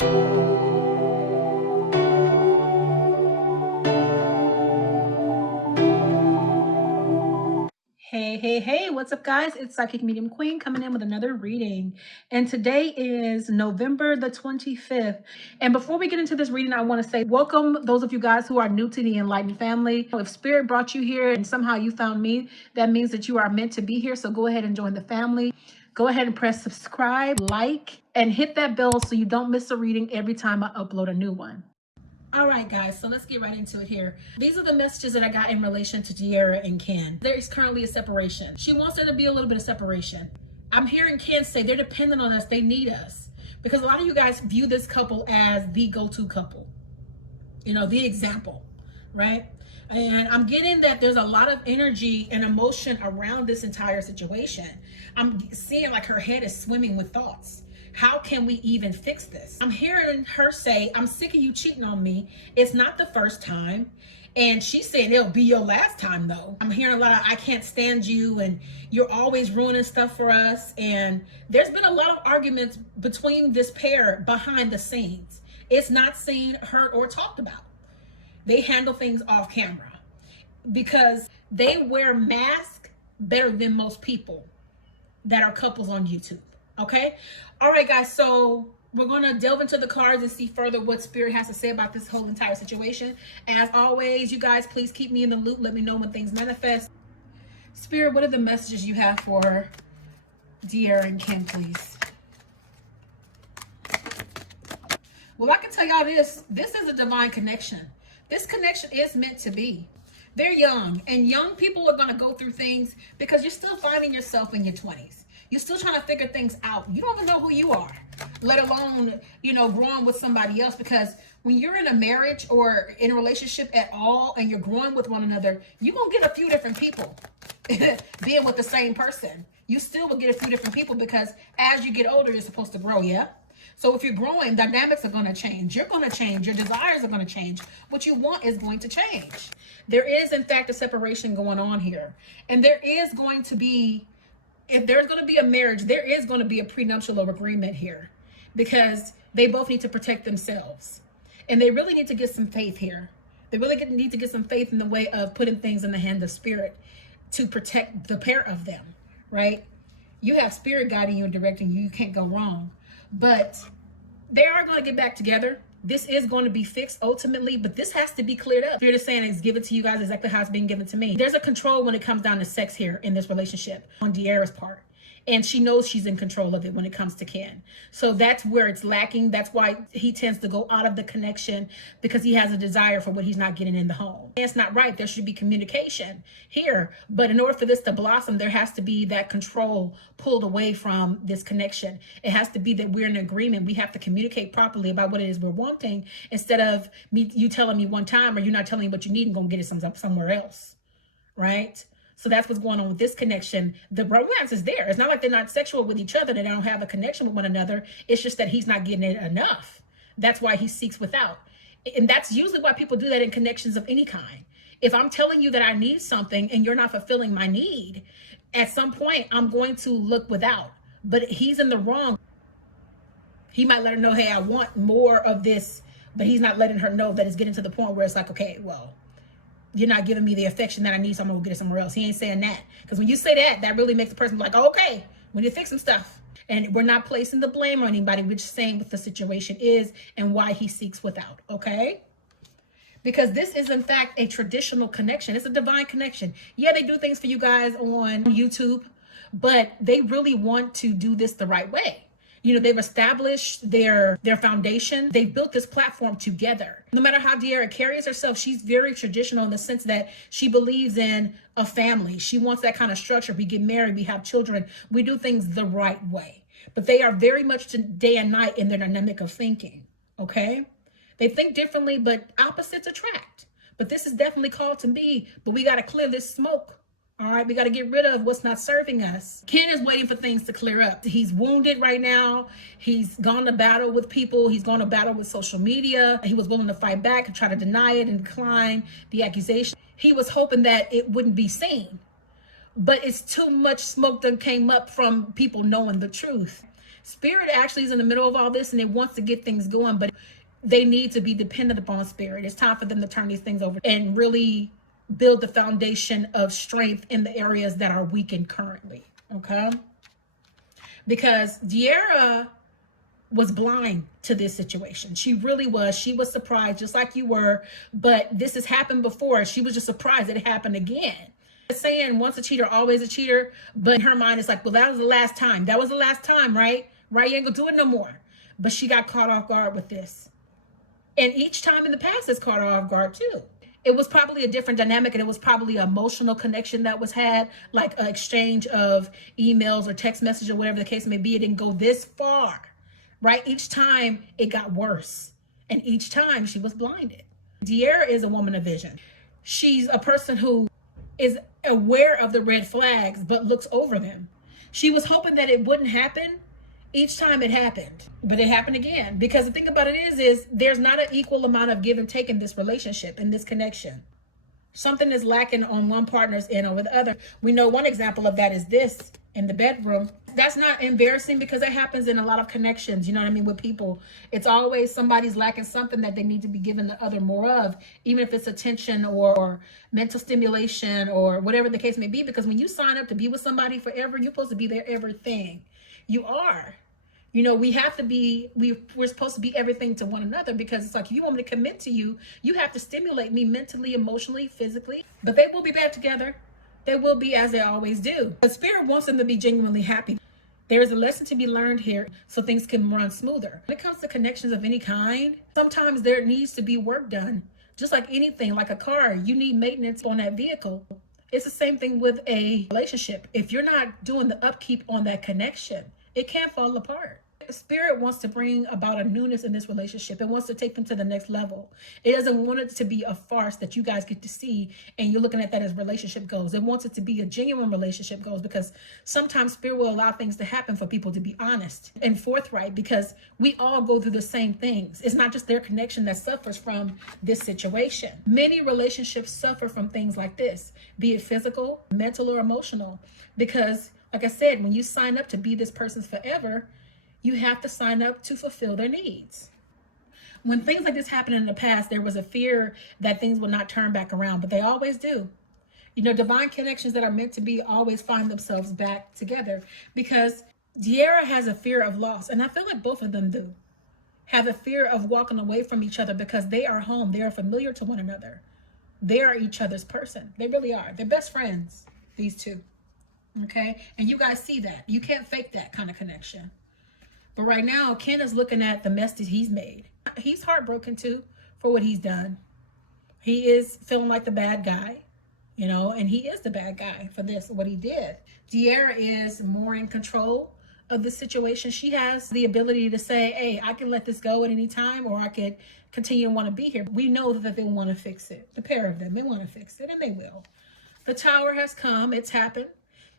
Hey, what's up, guys? It's Psychic Medium Queen coming in with another reading. And today is November the 25th. And before we get into this reading, I want to say welcome those of you guys who are new to the Enlightened family. If Spirit brought you here and somehow you found me, that means that you are meant to be here. So go ahead and join the family. Go ahead and press subscribe, like, and hit that bell so you don't miss a reading every time I upload a new one. All right, guys, so let's get right into it here. These are the messages that I got in relation to Dearra and Ken. There is currently a separation. She wants there to be a little bit of separation. I'm hearing Ken say they're dependent on us. They need us. Because a lot of you guys view this couple as the go-to couple. You know, the example, right? And I'm getting that there's a lot of energy and emotion around this entire situation. I'm seeing like her head is swimming with thoughts. How can we even fix this? I'm hearing her say, I'm sick of you cheating on me. It's not the first time. And she's saying it'll be your last time though. I'm hearing a lot of, I can't stand you and you're always ruining stuff for us. And there's been a lot of arguments between this pair behind the scenes. It's not seen, heard, or talked about. They handle things off camera because they wear masks better than most people that are couples on YouTube. Okay. All right, guys. So we're going to delve into the cards and see further what Spirit has to say about this whole entire situation. As always, you guys, please keep me in the loop. Let me know when things manifest. Spirit, what are the messages you have for Dearra and Ken, please? Well, I can tell y'all this is a divine connection. This connection is meant to be. They're young, and young people are going to go through things because you're still finding yourself in your 20s. You're still trying to figure things out. You don't even know who you are, let alone, you know, growing with somebody else. Because when you're in a marriage or in a relationship at all and you're growing with one another, you're going to get a few different people being with the same person. You still will get a few different people because as you get older, you're supposed to grow, yeah? So if you're growing, dynamics are going to change. You're going to change. Your desires are going to change. What you want is going to change. There is, in fact, a separation going on here. And there is going to be, if there's going to be a marriage, there is going to be a prenuptial agreement here because they both need to protect themselves. And they really need to get some faith here. They really need to get some faith in the way of putting things in the hand of Spirit to protect the pair of them, right? You have Spirit guiding you and directing you. You can't go wrong. But they are going to get back together. This is going to be fixed ultimately, but this has to be cleared up. Spirit is saying it's given to you guys exactly how it's being given to me. There's a control when it comes down to sex here in this relationship on Dearra's part. And she knows she's in control of it when it comes to Ken. So that's where it's lacking. That's why he tends to go out of the connection because he has a desire for what he's not getting in the home. It's not right. There should be communication here. But in order for this to blossom, there has to be that control pulled away from this connection. It has to be that we're in agreement. We have to communicate properly about what it is we're wanting instead of you telling me one time or you not telling me what you need and going to get it somewhere else. Right? So that's what's going on with this connection. The romance is there. It's not like they're not sexual with each other. They don't have a connection with one another. It's just that he's not getting it enough. That's why he seeks without. And that's usually why people do that in connections of any kind. If I'm telling you that I need something and you're not fulfilling my need, at some point I'm going to look without. But he's in the wrong. He might let her know, hey, I want more of this, but he's not letting her know that it's getting to the point where it's like, okay, well, you're not giving me the affection that I need, so I'm gonna get it somewhere else. He ain't saying that. Because when you say that, that really makes the person like, oh, okay, we need to fix some stuff. And we're not placing the blame on anybody. We're just saying what the situation is and why he seeks without, okay? Because this is, in fact, a traditional connection. It's a divine connection. Yeah, they do things for you guys on YouTube, but they really want to do this the right way. You know, they've established their foundation. They built this platform together. No matter how Dearra carries herself, she's very traditional in the sense that she believes in a family. She wants that kind of structure. We get married, we have children, we do things the right way. But they are very much day and night in their dynamic of thinking, okay? They think differently, but opposites attract. But this is definitely called to be, but we got to clear this smoke. All right, we got to get rid of what's not serving us. Ken is waiting for things to clear up. He's wounded right now. He's gone to battle with people. He's gone to battle with social media. He was willing to fight back and try to deny it and decline the accusation. He was hoping that it wouldn't be seen. But it's too much smoke that came up from people knowing the truth. Spirit actually is in the middle of all this and it wants to get things going, but they need to be dependent upon Spirit. It's time for them to turn these things over and really build the foundation of strength in the areas that are weakened currently. Okay? Because Dearra was blind to this situation. She really was. She was surprised, just like you were. But this has happened before. She was just surprised that it happened again. Saying once a cheater, always a cheater. But in her mind, it's like, well, that was the last time. That was the last time, right? Right? You ain't gonna do it no more. But she got caught off guard with this. And each time in the past, it's caught her off guard too. It was probably a different dynamic, and it was probably an emotional connection that was had, like an exchange of emails or text message or whatever the case may be. It didn't go this far, right? Each time it got worse, and each time she was blinded. Dearra is a woman of vision. She's a person who is aware of the red flags, but looks over them. She was hoping that it wouldn't happen. Each time it happened, but it happened again. Because the thing about it is there's not an equal amount of give and take in this relationship, in this connection. Something is lacking on one partner's end over the other. We know one example of that is this in the bedroom. That's not embarrassing because that happens in a lot of connections, you know what I mean, with people. It's always somebody's lacking something that they need to be giving the other more of, even if it's attention or mental stimulation or whatever the case may be. Because when you sign up to be with somebody forever, you're supposed to be their everything. You are. You know, we have to be, we're supposed to be everything to one another, because it's like, if you want me to commit to you, you have to stimulate me mentally, emotionally, physically. But they will be back together. They will be, as they always do. But Spirit wants them to be genuinely happy. There is a lesson to be learned here so things can run smoother. When it comes to connections of any kind, sometimes there needs to be work done. Just like anything, like a car, you need maintenance on that vehicle. It's the same thing with a relationship. If you're not doing the upkeep on that connection, it can't fall apart. Spirit wants to bring about a newness in this relationship. It wants to take them to the next level. It doesn't want it to be a farce that you guys get to see and you're looking at that as relationship goals. It wants it to be a genuine relationship goals, because sometimes Spirit will allow things to happen for people to be honest and forthright, because we all go through the same things. It's not just their connection that suffers from this situation. Many relationships suffer from things like this, be it physical, mental, or emotional, because like I said, when you sign up to be this person's forever, you have to sign up to fulfill their needs. When things like this happened in the past, there was a fear that things will not turn back around, but they always do. You know, divine connections that are meant to be always find themselves back together, because Dearra has a fear of loss, and I feel like both of them do. Have a fear of walking away from each other because they are home. They are familiar to one another. They are each other's person. They really are. They're best friends, these two. Okay? And you guys see that. You can't fake that kind of connection. But right now, Ken is looking at the mess that he's made. He's heartbroken too for what he's done. He is feeling like the bad guy, you know, and he is the bad guy for this, what he did. Dearra is more in control of the situation. She has the ability to say, hey, I can let this go at any time, or I could continue to want to be here. We know that they want to fix it. The pair of them, they want to fix it, and they will. The tower has come. It's happened.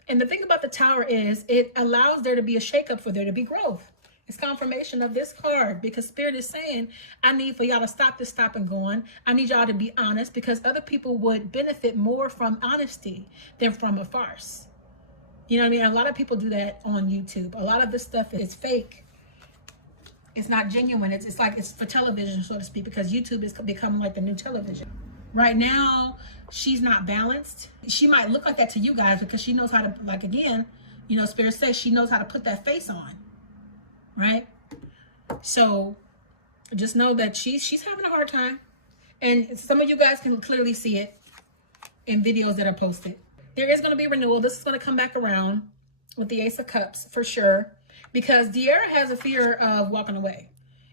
And the thing about the tower is it allows there to be a shakeup, for there to be growth. It's confirmation of this card, because Spirit is saying, I need for y'all to stop this stop and going. I need y'all to be honest, because other people would benefit more from honesty than from a farce. You know what I mean? A lot of people do that on YouTube. A lot of this stuff is fake. It's not genuine. It's like it's for television, so to speak, because YouTube is becoming like the new television. Right now, she's not balanced. She might look like that to you guys because she knows how to, like, again, you know, Spirit says she knows how to put that face on. Right? So just know that she's having a hard time. And some of you guys can clearly see it in videos that are posted. There is going to be renewal. This is going to come back around with the Ace of Cups for sure, because Dearra has a fear of walking away.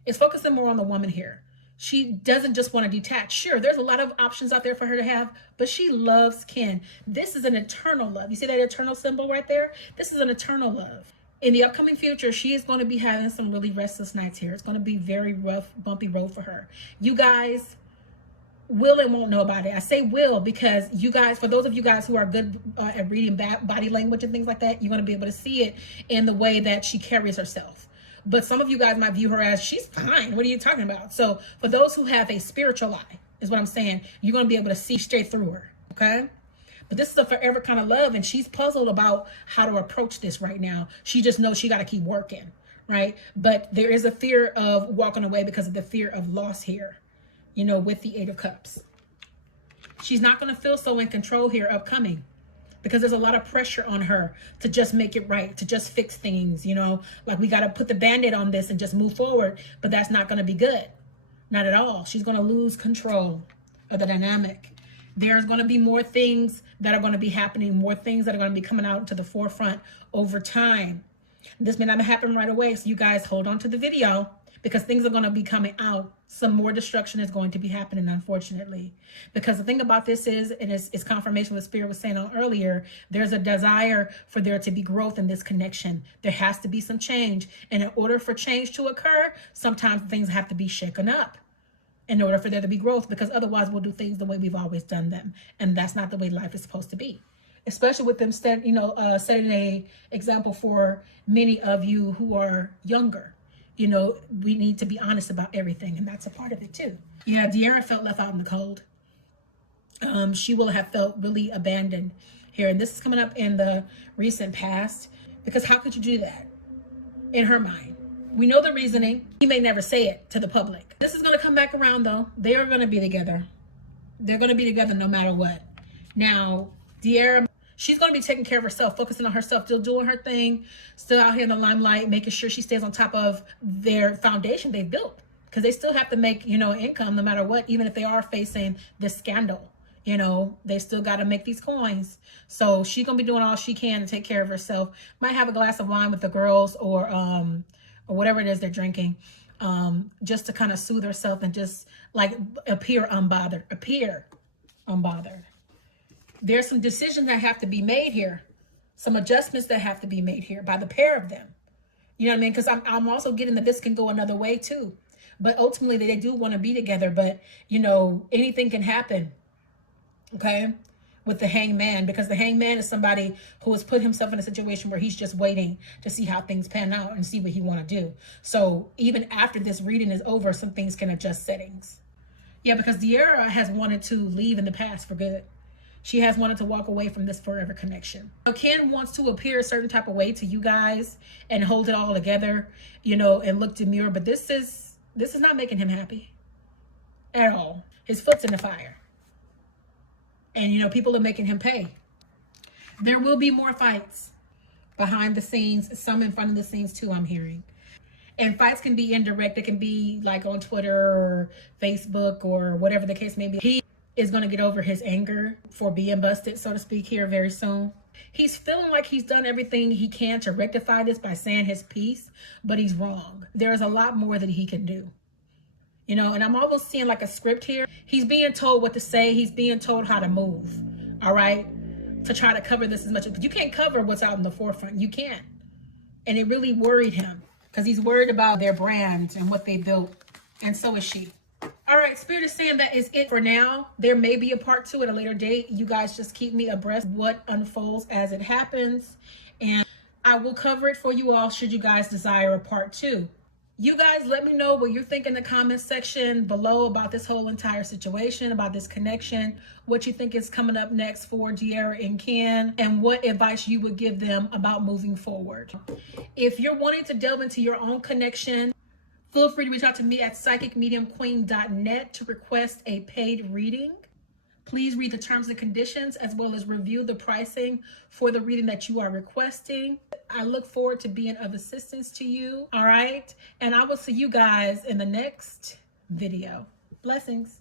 It's focusing more on the woman here. She doesn't just want to detach. Sure, there's a lot of options out there for her to have, but she loves Ken. This is an eternal love. You see that eternal symbol right there? This is an eternal love. In the upcoming future, she is going to be having some really restless nights here. It's going to be very rough, bumpy road for her. You guys will and won't know about it. I say will because you guys, for those of you guys who are good at reading body language and things like that, you're going to be able to see it in the way that she carries herself. But some of you guys might view her as, she's fine. What are you talking about? So for those who have a spiritual eye, is what I'm saying, you're going to be able to see straight through her. Okay? But this is a forever kind of love, and she's puzzled about how to approach this right now. She just knows she got to keep working, right? But there is a fear of walking away because of the fear of loss here, you know, with the Eight of Cups. She's not going to feel so in control here upcoming, because there's a lot of pressure on her to just make it right, to just fix things, you know, like we got to put the Band-Aid on this and just move forward. But that's not going to be good. Not at all. She's going to lose control of the dynamic. There's going to be more things that are going to be happening, more things that are going to be coming out to the forefront over time. This may not happen right away, so you guys hold on to the video, because things are going to be coming out. Some more destruction is going to be happening, unfortunately. Because the thing about this is, and it's confirmation what Spirit was saying on earlier, there's a desire for there to be growth in this connection. There has to be some change. And in order for change to occur, sometimes things have to be shaken up in order for there to be growth, because otherwise we'll do things the way we've always done them. And that's not the way life is supposed to be. Especially with them setting a example for many of you who are younger. You know, we need to be honest about everything, and that's a part of it too. Yeah, Dearra felt left out in the cold. She will have felt really abandoned here, and this is coming up in the recent past, because how could you do that in her mind? We know the reasoning. He may never say it to the public. This is going to come back around, though. They are going to be together. They're going to be together no matter what. Now, Dearra, she's going to be taking care of herself, focusing on herself, still doing her thing, still out here in the limelight, making sure she stays on top of their foundation they've built. Because they still have to make, you know, income no matter what, even if they are facing this scandal. You know, they still got to make these coins. So she's going to be doing all she can to take care of herself. Might have a glass of wine with the girls, or whatever it is they're drinking, just to kind of soothe herself and just like appear unbothered. There's some decisions that have to be made here. Some adjustments that have to be made here by the pair of them. You know what I mean? Because I'm also getting that this can go another way too. But ultimately, they do want to be together. But, you know, anything can happen, okay, with the Hangman. Because the Hangman is somebody who has put himself in a situation where he's just waiting to see how things pan out and see what he want to do. So even after this reading is over, some things can adjust settings. Yeah, because Dearra has wanted to leave in the past for good. She has wanted to walk away from this forever connection. So Ken wants to appear a certain type of way to you guys and hold it all together, you know, and look demure. But this is not making him happy at all. His foot's in the fire. And, you know, people are making him pay. There will be more fights behind the scenes, some in front of the scenes too, I'm hearing. And fights can be indirect. It can be like on Twitter or Facebook or whatever the case may be. He is going to get over his anger for being busted, so to speak, here very soon. He's feeling like he's done everything he can to rectify this by saying his piece, but he's wrong. There's a lot more that he can do. You know, and I'm almost seeing like a script here. He's being told what to say. He's being told how to move, all right, to try to cover this as much. But you can't cover what's out in the forefront. You can't. And it really worried him because he's worried about their brand and what they built. And so is she. All right, Spirit is saying that is it for now. There may be a part 2 at a later date. You guys just keep me abreast of what unfolds as it happens. And I will cover it for you all should you guys desire a part 2. You guys let me know what you think in the comments section below about this whole entire situation, about this connection, what you think is coming up next for Dearra and Ken, and what advice you would give them about moving forward. If you're wanting to delve into your own connection, feel free to reach out to me at psychicmediumqueen.net to request a paid reading. Please read the terms and conditions as well as review the pricing for the reading that you are requesting. I look forward to being of assistance to you. All right. And I will see you guys in the next video. Blessings.